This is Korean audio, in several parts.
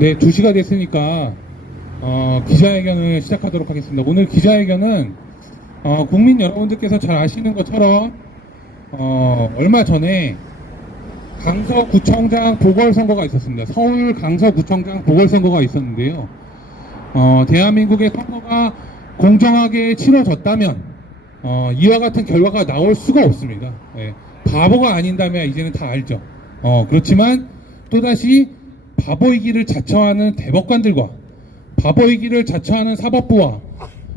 네, 2시가 됐으니까 기자회견을 시작하도록 하겠습니다. 오늘 기자회견은 국민 여러분들께서 잘 아시는 것처럼 얼마 전에 강서구청장 보궐선거가 있었습니다. 서울 강서구청장 보궐선거가 있었는데요. 대한민국의 선거가 공정하게 치러졌다면 이와 같은 결과가 나올 수가 없습니다. 예, 바보가 아닌다면 이제는 다 알죠. 그렇지만 또다시 바보이기를 자처하는 대법관들과 바보이기를 자처하는 사법부와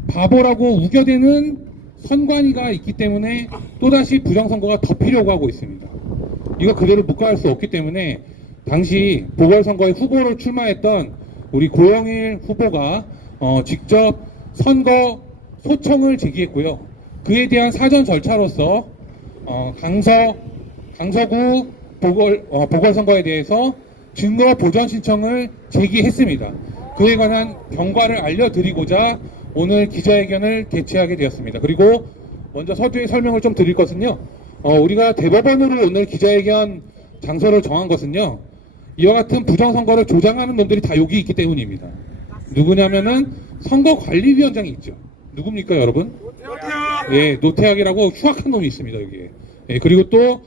바보라고 우겨대는 선관위가 있기 때문에 또다시 부정선거가 덮이려고 하고 있습니다. 이거 그대로 묵과할 수 없기 때문에 당시 보궐선거에 후보로 출마했던 우리 고영일 후보가 직접 선거 소청을 제기했고요. 그에 대한 사전 절차로서 강서구 보궐선거에 대해서 증거 보전 신청을 제기했습니다. 그에 관한 경과를 알려드리고자 오늘 기자회견을 개최하게 되었습니다. 그리고 먼저 서두에 설명을 좀 드릴 것은요. 우리가 대법원으로 오늘 기자회견 장소를 정한 것은요. 이와 같은 부정선거를 조장하는 놈들이 다 여기 있기 때문입니다. 누구냐면은 선거관리위원장이 있죠. 누굽니까 여러분? 노태학! 예, 노태학이라고 흉악한 놈이 있습니다 여기에. 예, 그리고 또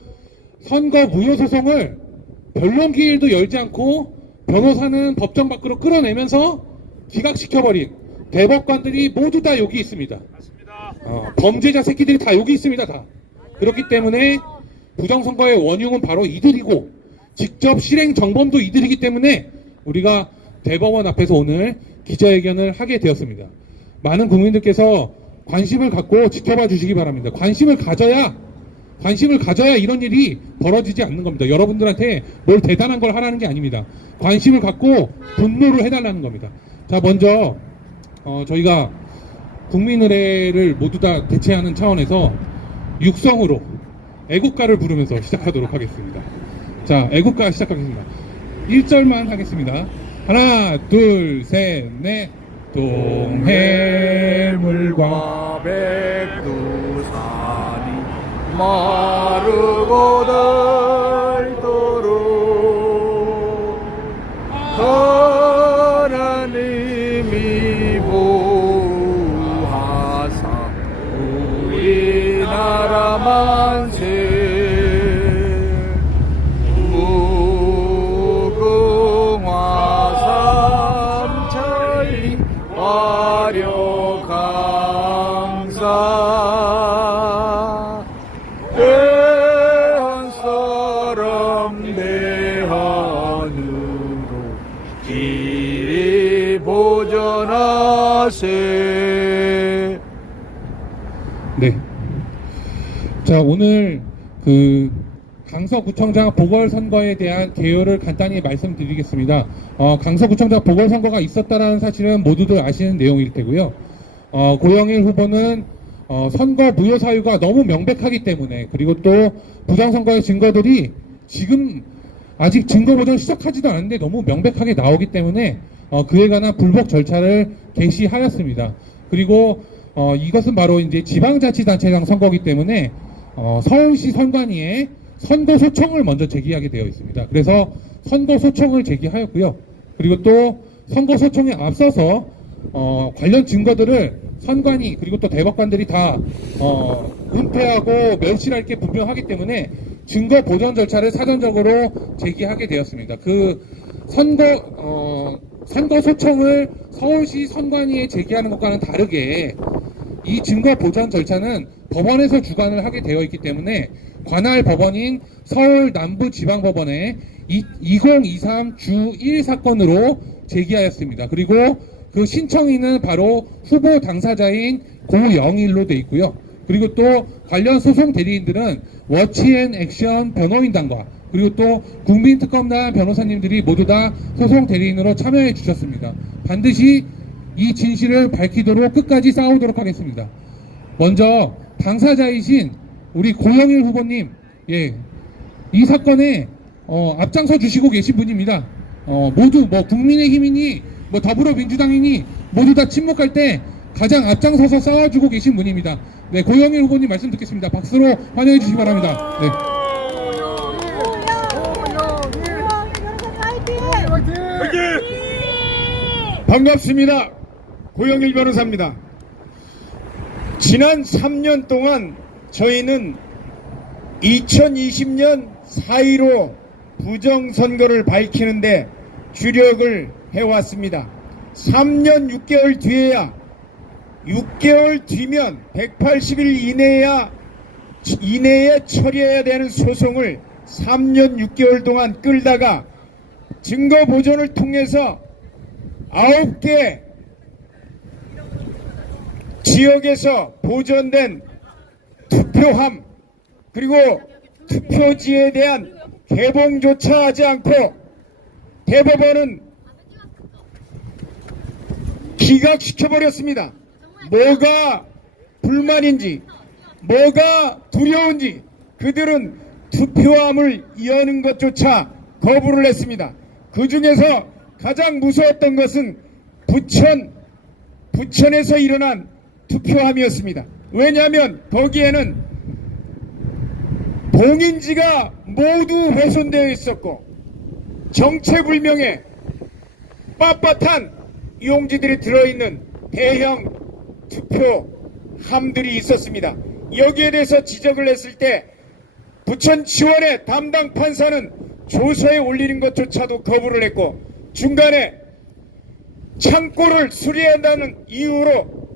선거 무효소송을 변론기일도 열지 않고 변호사는 법정 밖으로 끌어내면서 기각시켜버린 대법관들이 모두 다 여기 있습니다. 범죄자 새끼들이 다 여기 있습니다. 다. 그렇기 때문에 부정선거의 원흉은 바로 이들이고 직접 실행 정범도 이들이기 때문에 우리가 대법원 앞에서 오늘 기자회견을 하게 되었습니다. 많은 국민들께서 관심을 갖고 지켜봐 주시기 바랍니다. 관심을 가져야 이런 일이 벌어지지 않는 겁니다. 여러분들한테 뭘 대단한 걸 하라는 게 아닙니다. 관심을 갖고 분노를 해달라는 겁니다. 자, 먼저 저희가 국민의례를 모두 다 대체하는 차원에서 육성으로 애국가를 부르면서 시작하도록 하겠습니다. 자, 애국가 시작하겠습니다. 1절만 하겠습니다. 하나, 둘, 셋, 넷. 동해물과 백두산이 마르고 닳도록 하나님이 보호하사 우리나라 만세 무궁화 삼천리 화려강사 대한 사람 대한으로 길이 보전하세. 네. 자, 오늘 강서구청장 보궐선거에 대한 개요를 간단히 말씀드리겠습니다. 강서구청장 보궐선거가 있었다라는 사실은 모두들 아시는 내용일 테고요. 고영일 후보는 선거 무효 사유가 너무 명백하기 때문에, 그리고 또 부정선거의 증거들이 지금 아직 증거 보전 시작하지도 않았는데 너무 명백하게 나오기 때문에 그에 관한 불복 절차를 개시하였습니다. 그리고 이것은 바로 이제 지방자치단체장 선거이기 때문에 서울시 선관위에 선거 소청을 먼저 제기하게 되어 있습니다. 그래서 선거 소청을 제기하였고요. 그리고 또 선거 소청에 앞서서 관련 증거들을 선관위 그리고 또 대법관들이 다 은폐하고 멸실할 게 분명하기 때문에 증거 보전 절차를 사전적으로 제기하게 되었습니다. 그 선거 소청을 서울시 선관위에 제기하는 것과는 다르게 이 증거 보전 절차는 법원에서 주관을 하게 되어 있기 때문에 관할 법원인 서울 남부지방법원에 2023 주 1 사건으로 제기하였습니다. 그리고 그 신청인은 바로 후보 당사자인 고영일로 되어 있고요. 그리고 또 관련 소송 대리인들은 워치앤액션 변호인단과 그리고 또 국민특검단 변호사님들이 모두 다 소송 대리인으로 참여해 주셨습니다. 반드시 이 진실을 밝히도록 끝까지 싸우도록 하겠습니다. 먼저 당사자이신 우리 고영일 후보님, 예, 이 사건에 앞장서 주시고 계신 분입니다. 모두 국민의힘이니 더불어민주당이니 모두 다 침묵할 때 가장 앞장서서 싸워주고 계신 분입니다. 네, 고영일 후보님 말씀 듣겠습니다. 박수로 환영해 주시기 바랍니다. 네. 화이팅! 반갑습니다. 고영일 변호사입니다. 지난 3년 동안 저희는 2020년 4.15 부정선거를 밝히는데 주력을 해왔습니다. 3년 6개월 뒤에야 6개월 뒤면 180일 이내에 처리해야 되는 소송을 3년 6개월 동안 끌다가 증거 보존을 통해서 9개 지역에서 보존된 투표함 그리고 투표지에 대한 개봉조차 하지 않고 대법원은 기각시켜버렸습니다. 뭐가 불만인지 뭐가 두려운지 그들은 투표함을 여는 것조차 거부를 했습니다. 그 중에서 가장 무서웠던 것은 부천에서 일어난 투표함이었습니다. 왜냐하면 거기에는 봉인지가 모두 훼손되어 있었고 정체불명의 빳빳한 용지들이 들어있는 대형 투표함들이 있었습니다. 여기에 대해서 지적을 했을 때 부천지원의 담당 판사는 조서에 올리는 것조차도 거부를 했고 중간에 창고를 수리한다는 이유로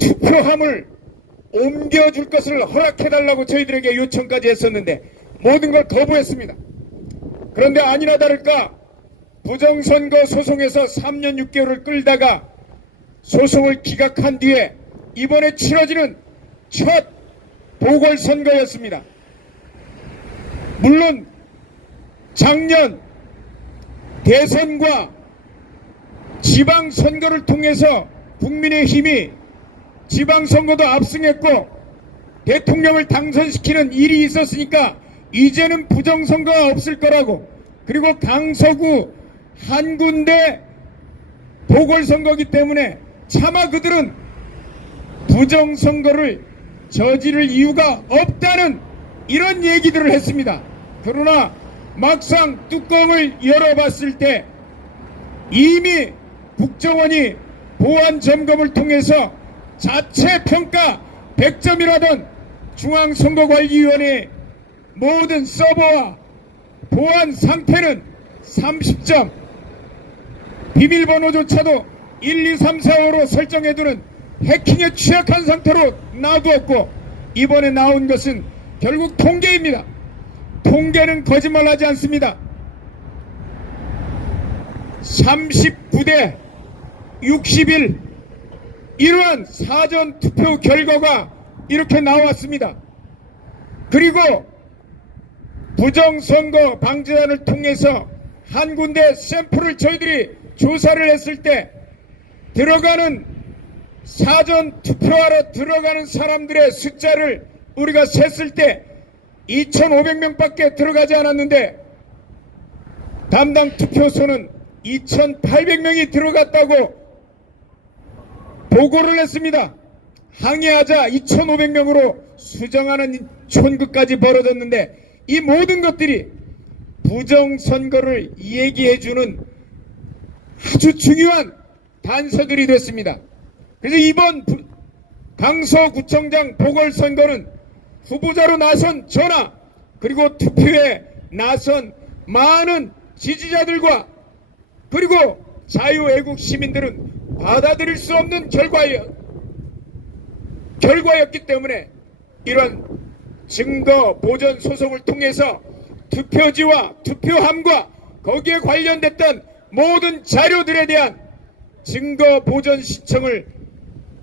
투표함을 옮겨줄 것을 허락해달라고 저희들에게 요청까지 했었는데 모든 걸 거부했습니다. 그런데 아니나 다를까 부정선거 소송에서 3년 6개월을 끌다가 소송을 기각한 뒤에 이번에 치러지는 첫 보궐선거였습니다. 물론 작년 대선과 지방선거를 통해서 국민의힘이 지방선거도 압승했고 대통령을 당선시키는 일이 있었으니까 이제는 부정선거가 없을 거라고 그리고 강서구 한 군데 보궐선거기 때문에 차마 그들은 부정선거를 저지를 이유가 없다는 이런 얘기들을 했습니다. 그러나 막상 뚜껑을 열어봤을 때 이미 국정원이 보안점검을 통해서 자체 평가 100점이라던 중앙선거관리위원회의 모든 서버와 보안 상태는 30점, 비밀번호조차도 1, 2, 3, 4, 5로 설정해두는 해킹에 취약한 상태로 놔두었고 이번에 나온 것은 결국 통계입니다. 통계는 거짓말하지 않습니다. 39대 61 이러한 사전투표 결과가 이렇게 나왔습니다. 그리고 부정선거 방지단을 통해서 한 군데 샘플을 저희들이 조사를 했을 때 들어가는 사전투표하러 들어가는 사람들의 숫자를 우리가 셌을 때 2,500명밖에 들어가지 않았는데 담당 투표소는 2,800명이 들어갔다고 보고를 했습니다. 항의하자 2,500명으로 수정하는 촌극까지 벌어졌는데 이 모든 것들이 부정선거를 얘기해주는 아주 중요한 단서들이 됐습니다. 그래서 이번 강서구청장 보궐선거는 후보자로 나선 저나 그리고 투표에 나선 많은 지지자들과 그리고 자유애국 시민들은 받아들일 수 없는 결과였기 때문에 이런 증거 보존 소송을 통해서 투표지와 투표함과 거기에 관련됐던 모든 자료들에 대한 증거 보존 신청을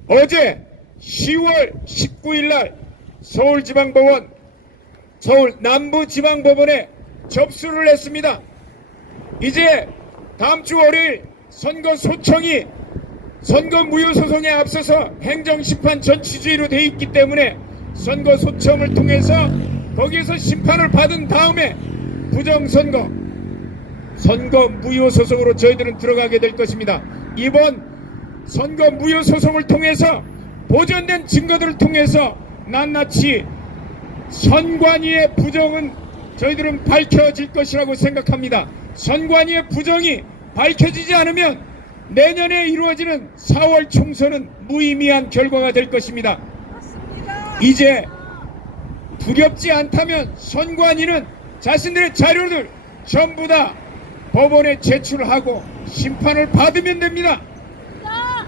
어제 10월 19일 날 서울지방법원, 서울 남부지방법원에 접수를 했습니다. 이제 다음 주 월요일 선거소청이 선거무효소송에 앞서서 행정심판 전치주의로 돼 있기 때문에 선거소청을 통해서 거기에서 심판을 받은 다음에 부정선거, 선거무효소송으로 저희들은 들어가게 될 것입니다. 이번 선거무효소송을 통해서 보존된 증거들을 통해서 낱낱이 선관위의 부정은 저희들은 밝혀질 것이라고 생각합니다. 선관위의 부정이 밝혀지지 않으면 내년에 이루어지는 4월 총선은 무의미한 결과가 될 것입니다. 이제 두렵지 않다면 선관위는 자신들의 자료를 전부 다 법원에 제출하고 심판을 받으면 됩니다.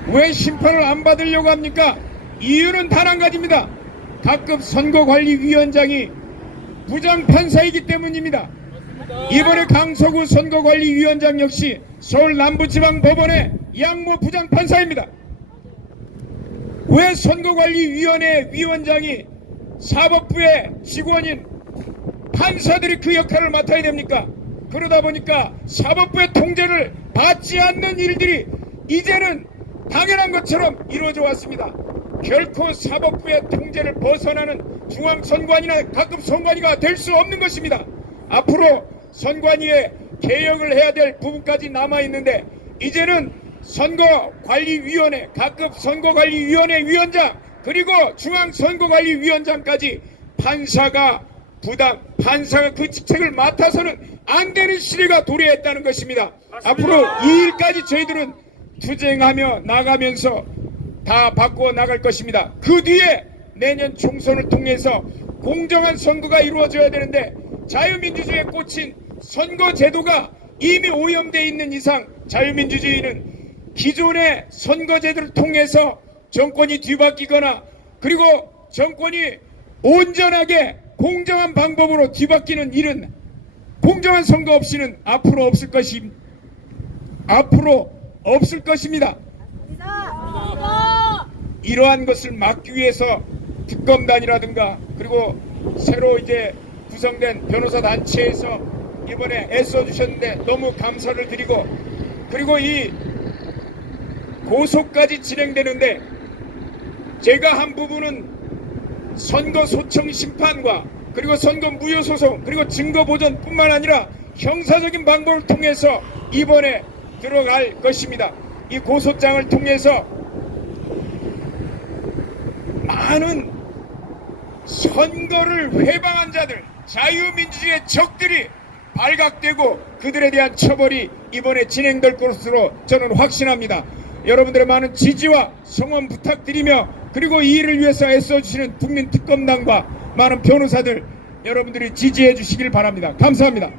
왜 심판을 안 받으려고 합니까? 이유는 단 한 가지입니다. 각급 선거관리위원장이 부장판사이기 때문입니다. 이번에 강서구 선거관리위원장 역시 서울 남부지방법원의 양모 부장판사입니다. 왜 선거관리위원회 위원장이 사법부의 직원인 판사들이 그 역할을 맡아야 됩니까? 그러다 보니까 사법부의 통제를 받지 않는 일들이 이제는 당연한 것처럼 이루어져 왔습니다. 결코 사법부의 통제를 벗어나는 중앙선관위나 각급 선관위가 될 수 없는 것입니다. 앞으로 선관위에 개혁을 해야 될 부분까지 남아있는데 이제는 선거관리위원회, 각급 선거관리위원회 위원장 그리고 중앙선거관리위원장까지 판사가 그 직책을 맡아서는 안 되는 시대가 도래했다는 것입니다. 앞으로 이 일까지 저희들은 투쟁하며 나가면서 다 바꾸어 나갈 것입니다. 그 뒤에 내년 총선을 통해서 공정한 선거가 이루어져야 되는데 자유민주주의에 꽂힌 선거제도가 이미 오염되어 있는 이상 자유민주주의는 기존의 선거제도를 통해서 정권이 뒤바뀌거나 그리고 정권이 온전하게 공정한 방법으로 뒤바뀌는 일은 공정한 선거 없이는 앞으로 없을 것입니다. 이러한 것을 막기 위해서 특검단이라든가 그리고 새로 이제 구성된 변호사 단체에서 이번에 애써주셨는데 너무 감사를 드리고 그리고 이 고소까지 진행되는데 제가 한 부분은 선거 소청 심판과 그리고 선거 무효 소송 그리고 증거 보전뿐만 아니라 형사적인 방법을 통해서 이번에 들어갈 것입니다. 이 고소장을 통해서 많은 선거를 회방한 자들, 자유민주주의의 적들이 발각되고 그들에 대한 처벌이 이번에 진행될 것으로 저는 확신합니다. 여러분들의 많은 지지와 성원 부탁드리며 그리고 이 일을 위해서 애써주시는 국민특검단과 많은 변호사들 여러분들이 지지해 주시길 바랍니다. 감사합니다.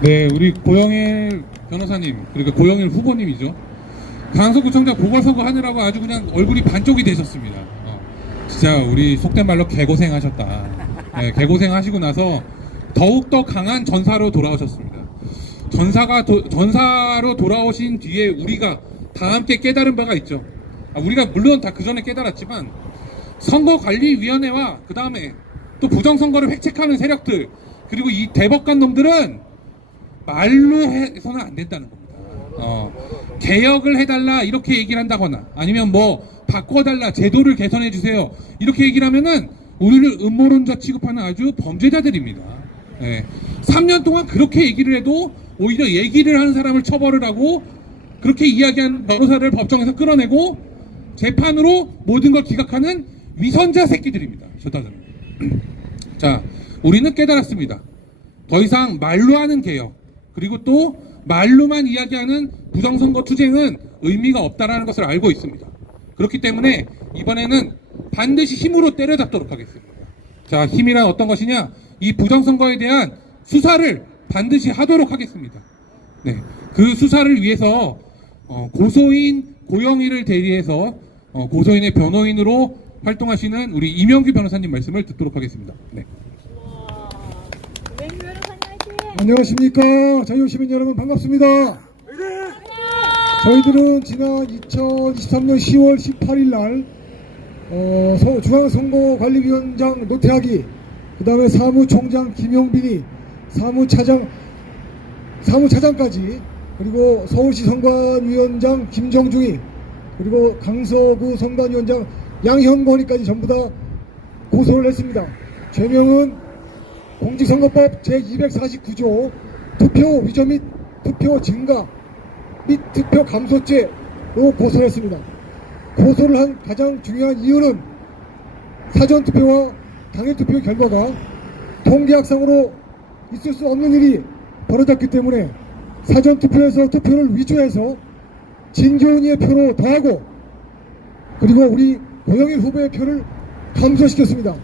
네, 우리 고영일 변호사님 그리고 고영일 후보님이죠. 강서구청장 보궐선거 하느라고 아주 그냥 얼굴이 반쪽이 되셨습니다. 진짜 우리 속된 말로 개고생하셨다. 네, 개고생하시고 나서 더욱더 강한 전사로 돌아오셨습니다. 전사로 돌아오신 뒤에 우리가 다 함께 깨달은 바가 있죠. 우리가 물론 다 그 전에 깨달았지만 선거관리위원회와 그 다음에 또 부정선거를 획책하는 세력들 그리고 이 대법관 놈들은 말로 해서는 안 된다는 겁니다. 개혁을 해달라 이렇게 얘기를 한다거나 아니면 뭐 바꿔달라 제도를 개선해 주세요 이렇게 얘기를 하면은 우리를 음모론자 취급하는 아주 범죄자들입니다. 네. 3년 동안 그렇게 얘기를 해도 오히려 얘기를 하는 사람을 처벌을 하고 그렇게 이야기한 변호사를 법정에서 끌어내고 재판으로 모든 걸 기각하는 위선자 새끼들입니다. 자, 우리는 깨달았습니다. 더 이상 말로 하는 개혁 그리고 또 말로만 이야기하는 부정선거 투쟁은 의미가 없다는 것을 알고 있습니다. 그렇기 때문에 이번에는 반드시 힘으로 때려잡도록 하겠습니다. 자, 힘이란 어떤 것이냐? 이 부정선거에 대한 수사를 반드시 하도록 하겠습니다. 네, 그 수사를 위해서 고소인 고영일을 대리해서 고소인의 변호인으로 활동하시는 우리 이명규 변호사님 말씀을 듣도록 하겠습니다. 네. 안녕하십니까. 자유시민 여러분 반갑습니다. 저희들은 지난 2023년 10월 18일 날 중앙선거관리위원장 노태학이 그 다음에 사무총장 김용빈이 사무차장까지 그리고 서울시 선관위원장 김정중이 그리고 강서구 선관위원장 양현권이까지 전부 다 고소를 했습니다. 죄명은 공직선거법 제249조 투표 위조 및 투표 증가 및 투표 감소죄로 고소를 했습니다. 고소를 한 가장 중요한 이유는 사전투표와 당일투표 결과가 통계학상으로 있을 수 없는 일이 벌어졌기 때문에 사전투표에서 투표를 위조해서 진교훈이의 표로 더하고 그리고 우리 고영일 후보의 표를 감소시켰습니다.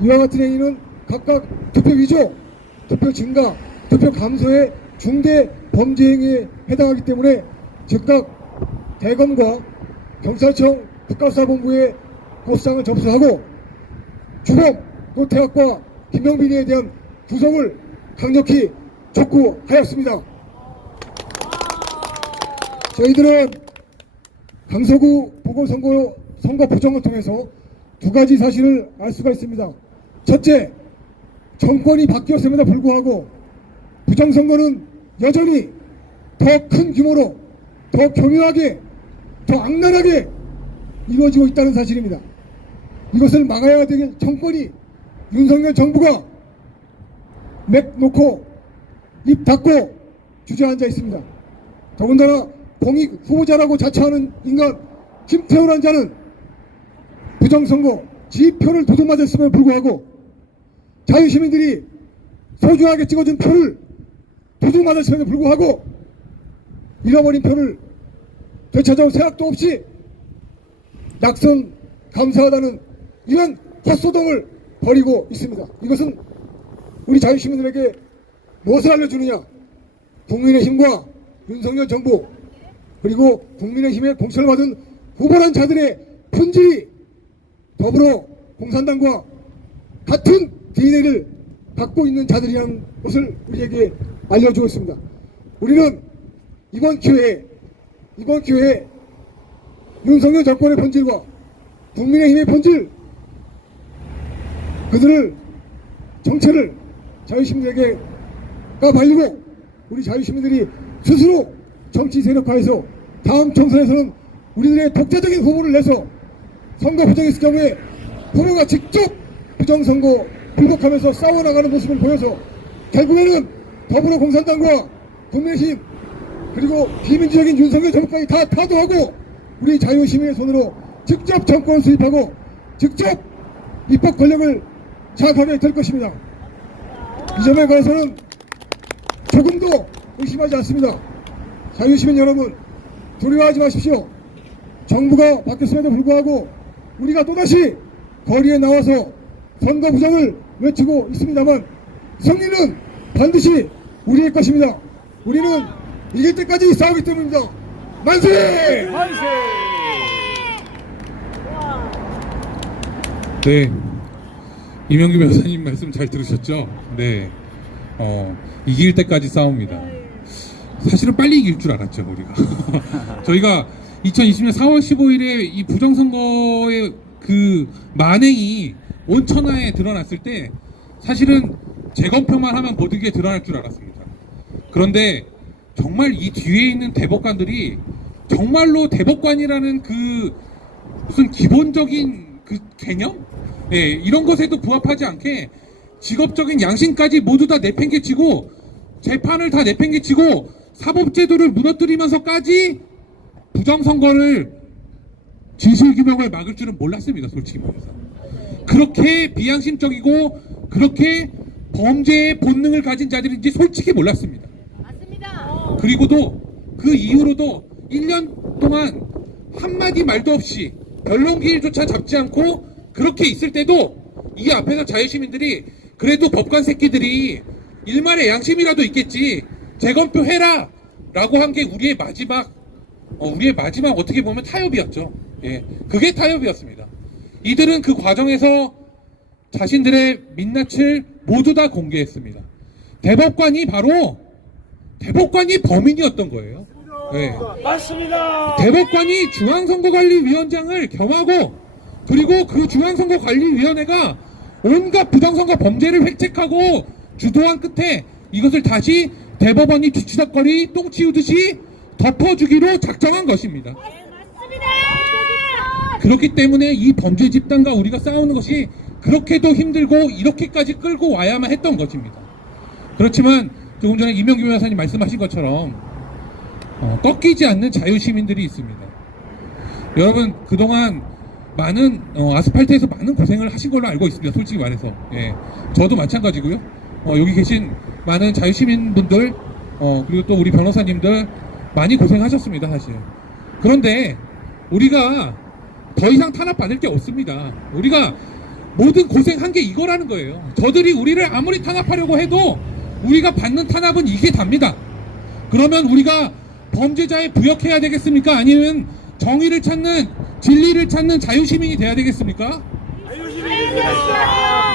이와 같은 행위는 각각 투표 위조, 투표 증가, 투표 감소의 중대 범죄 행위에 해당하기 때문에 즉각 대검과 경찰청 국가수사본부에 고소장을 접수하고 주범 노태학과 김영빈에 대한 구속을 강력히 촉구하였습니다. 저희들은 강서구 보궐선거 부정을 통해서 두 가지 사실을 알 수가 있습니다. 첫째, 정권이 바뀌었음에도 불구하고 부정선거는 여전히 더 큰 규모로, 더 교묘하게, 더 악랄하게 이루어지고 있다는 사실입니다. 이것을 막아야 될 정권이 윤석열 정부가 맥 놓고 입 닫고 주저앉아 있습니다. 더군다나 공익 후보자라고 자처하는 인간 김태우라는 자는 부정선거 지표를 도둑맞았음에도 불구하고 자유시민들이 소중하게 찍어준 표를 도둑맞았음에도 불구하고 잃어버린 표를 되찾아올 생각도 없이 낙선 감사하다는 이런 헛소동을 벌이고 있습니다. 이것은 우리 자유시민들에게 무엇을 알려주느냐? 국민의힘과 윤석열 정부 그리고 국민의힘의 공천을 받은 후보란 자들의 본질이 더불어 공산당과 같은 DNA를 갖고 있는 자들이라는 것을 우리에게 알려주고 있습니다. 우리는 이번 기회에 윤석열 정권의 본질과 국민의힘의 본질, 그들을 정체를 자유시민들에게 까발리고 우리 자유시민들이 스스로 정치 세력화해서 다음 총선에서는 우리들의 독자적인 후보를 내서 선거 부정했을 경우에 후보가 직접 부정선거 불복하면서 싸워나가는 모습을 보여서 결국에는 더불어 공산당과 국민의힘 그리고 비민주적인 윤석열 정부까지 다 타도하고 우리 자유시민의 손으로 직접 정권을 수립하고 직접 입법 권력을 장악하게 될 것입니다. 이 점에 관해서는 조금도 의심하지 않습니다. 자유시민 여러분, 두려워하지 마십시오. 정부가 바뀌었음에도 불구하고 우리가 또다시 거리에 나와서 선거 부정을 외치고 있습니다만 승리는 반드시 우리의 것입니다. 우리는 이길 때까지 싸우기 때문입니다. 만세! 네, 이명규 변호사님 말씀 잘 들으셨죠? 네, 이길 때까지 싸웁니다. 사실은 빨리 이길 줄 알았죠, 우리가. 저희가 2020년 4월 15일에 이 부정선거의 그 만행이 온 천하에 드러났을 때 사실은 재검표만 하면 모든 게 드러날 줄 알았습니다. 그런데 정말 이 뒤에 있는 대법관들이 정말로 대법관이라는 그 무슨 기본적인 그 개념? 네, 이런 것에도 부합하지 않게 직업적인 양심까지 모두 다 내팽개치고 재판을 다 내팽개치고 사법제도를 무너뜨리면서까지 부정선거를 진실규명을 막을 줄은 몰랐습니다. 솔직히 말해서. 그렇게 비양심적이고 그렇게 범죄의 본능을 가진 자들인지 솔직히 몰랐습니다. 맞습니다. 그리고도 그 이후로도 1년 동안 한마디 말도 없이 변론기일조차 잡지 않고 그렇게 있을 때도 이 앞에서 자유시민들이 그래도 법관 새끼들이 일말의 양심이라도 있겠지 재검표 해라 라고 한 게 우리의 마지막 어떻게 보면 타협이었죠. 예, 그게 타협이었습니다. 이들은 그 과정에서 자신들의 민낯을 모두 다 공개했습니다. 대법관이 범인이었던 거예요. 네. 맞습니다. 대법관이 중앙선거관리위원장을 겸하고 그리고 그 중앙선거관리위원회가 온갖 부정선거 범죄를 획책하고 주도한 끝에 이것을 다시 대법원이 뒤치덕거리 똥 치우듯이 덮어주기로 작정한 것입니다. 맞습니다. 그렇기 때문에 이 범죄 집단과 우리가 싸우는 것이 그렇게도 힘들고 이렇게까지 끌고 와야만 했던 것입니다. 그렇지만 조금 전에 이명규 변호사님 말씀하신 것처럼 꺾이지 않는 자유시민들이 있습니다. 여러분 그동안 많은 아스팔트에서 많은 고생을 하신 걸로 알고 있습니다. 솔직히 말해서. 예, 저도 마찬가지고요. 여기 계신 많은 자유시민분들 그리고 또 우리 변호사님들 많이 고생하셨습니다, 사실. 그런데 우리가 더 이상 탄압받을 게 없습니다. 우리가 모든 고생한 게 이거라는 거예요. 저들이 우리를 아무리 탄압하려고 해도 우리가 받는 탄압은 이게 답니다. 그러면 우리가 범죄자에 부역해야 되겠습니까? 아니면 정의를 찾는, 진리를 찾는 자유시민이 돼야 되겠습니까?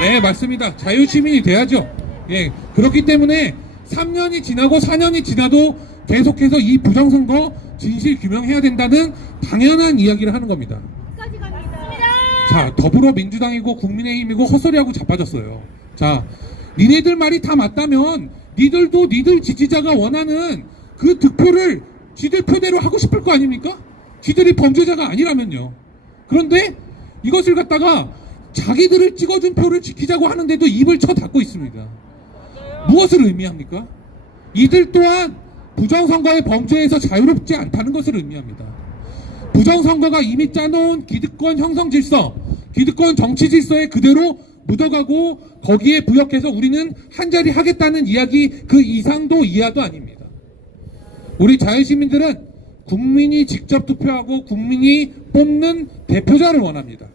네, 맞습니다. 자유시민이 돼야죠. 예, 그렇기 때문에 3년이 지나고 4년이 지나도 계속해서 이 부정선거 진실 규명해야 된다는 당연한 이야기를 하는 겁니다. 끝까지 가겠습니다. 자, 더불어민주당이고 국민의힘이고 헛소리하고 자빠졌어요. 자, 니네들 말이 다 맞다면 니들도 니들 지지자가 원하는 그 득표를 지들 표대로 하고 싶을 거 아닙니까? 지들이 범죄자가 아니라면요. 그런데 이것을 갖다가 자기들을 찍어준 표를 지키자고 하는데도 입을 쳐 닫고 있습니다. 무엇을 의미합니까? 이들 또한 부정선거의 범죄에서 자유롭지 않다는 것을 의미합니다. 부정선거가 이미 짜놓은 기득권 형성 질서, 기득권 정치 질서에 그대로 묻어가고 거기에 부역해서 우리는 한자리 하겠다는 이야기 그 이상도 이하도 아닙니다. 우리 자유시민들은 국민이 직접 투표하고 국민이 뽑는 대표자를 원합니다.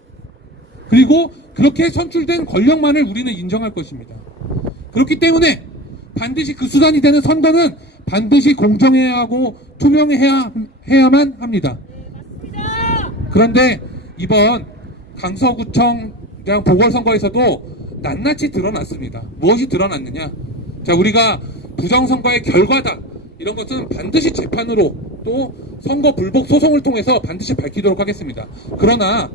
그리고 그렇게 선출된 권력만을 우리는 인정할 것입니다. 그렇기 때문에 반드시 그 수단이 되는 선거는 반드시 공정해야 하고 투명해야만 합니다. 그런데 이번 강서구청장 보궐선거에서도 낱낱이 드러났습니다. 무엇이 드러났느냐? 자, 우리가 부정선거의 결과다, 이런 것은 반드시 재판으로 또 선거 불복 소송을 통해서 반드시 밝히도록 하겠습니다. 그러나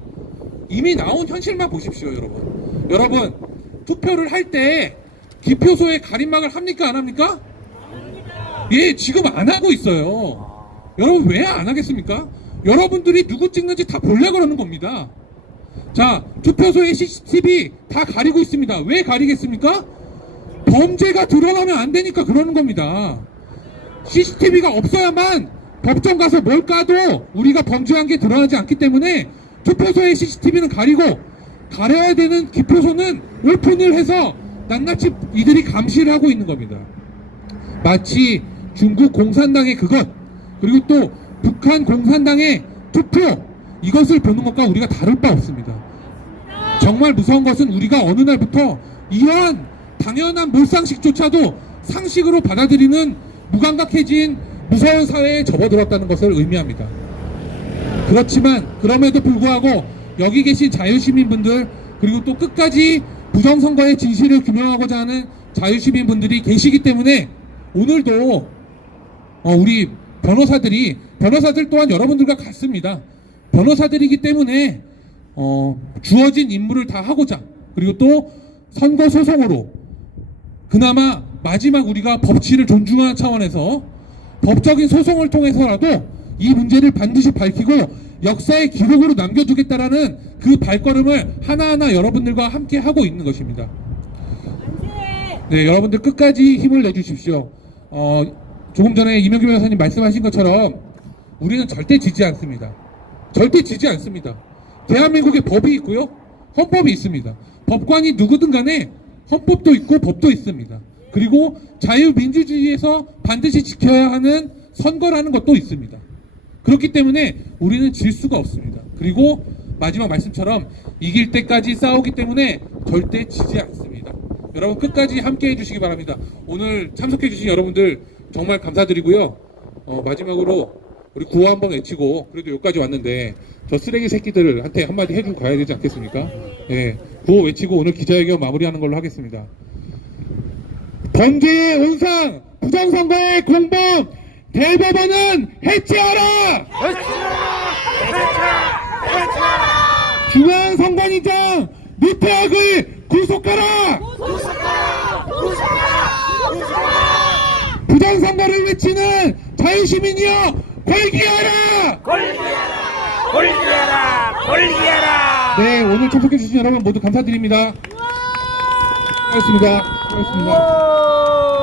이미 나온 현실만 보십시오, 여러분. 여러분, 투표를 할 때 기표소에 가림막을 합니까, 안 합니까? 예, 지금 안 하고 있어요. 여러분, 왜 안 하겠습니까? 여러분들이 누구 찍는지 다 보려고 그러는 겁니다. 자, 투표소에 CCTV 다 가리고 있습니다. 왜 가리겠습니까? 범죄가 드러나면 안 되니까 그러는 겁니다. CCTV가 없어야만 법정 가서 뭘 까도 우리가 범죄한 게 드러나지 않기 때문에 투표소의 CCTV는 가리고, 가려야 되는 기표소는 오픈을 해서 낱낱이 이들이 감시를 하고 있는 겁니다. 마치 중국 공산당의 그것, 그리고 또 북한 공산당의 투표, 이것을 보는 것과 우리가 다를 바 없습니다. 정말 무서운 것은 우리가 어느 날부터 이러한 당연한 몰상식조차도 상식으로 받아들이는 무감각해진 무서운 사회에 접어들었다는 것을 의미합니다. 그렇지만 그럼에도 불구하고 여기 계신 자유시민분들, 그리고 또 끝까지 부정선거의 진실을 규명하고자 하는 자유시민분들이 계시기 때문에 오늘도 우리 변호사들 또한 여러분들과 같습니다. 변호사들이기 때문에 주어진 임무를 다 하고자, 그리고 또 선거 소송으로 그나마 마지막 우리가 법치를 존중하는 차원에서 법적인 소송을 통해서라도 이 문제를 반드시 밝히고 역사의 기록으로 남겨두겠다라는 그 발걸음을 하나하나 여러분들과 함께 하고 있는 것입니다. 네, 여러분들 끝까지 힘을 내주십시오. 조금 전에 이명규 변호사님 말씀하신 것처럼 우리는 절대 지지 않습니다. 절대 지지 않습니다. 대한민국에 법이 있고요, 헌법이 있습니다. 법관이 누구든 간에 헌법도 있고 법도 있습니다. 그리고 자유민주주의에서 반드시 지켜야 하는 선거라는 것도 있습니다. 그렇기 때문에 우리는 질 수가 없습니다. 그리고 마지막 말씀처럼 이길 때까지 싸우기 때문에 절대 지지 않습니다. 여러분 끝까지 함께 해주시기 바랍니다. 오늘 참석해주신 여러분들 정말 감사드리고요. 마지막으로 우리 구호 한번 외치고, 그래도 여기까지 왔는데 저 쓰레기 새끼들한테 한마디 해주고 가야 되지 않겠습니까? 예, 구호 외치고 오늘 기자회견 마무리하는 걸로 하겠습니다. 범죄의 온상, 부정선거의 공범, 대법원은 해체하라! 중앙선관위장 무태학을 구속하라! 부정선거를 외치는 자유시민이여 골기하라! 골기하라! 네, 오늘 참석해주신 여러분 모두 감사드립니다. 수고하셨습니다. 수고하셨습니다.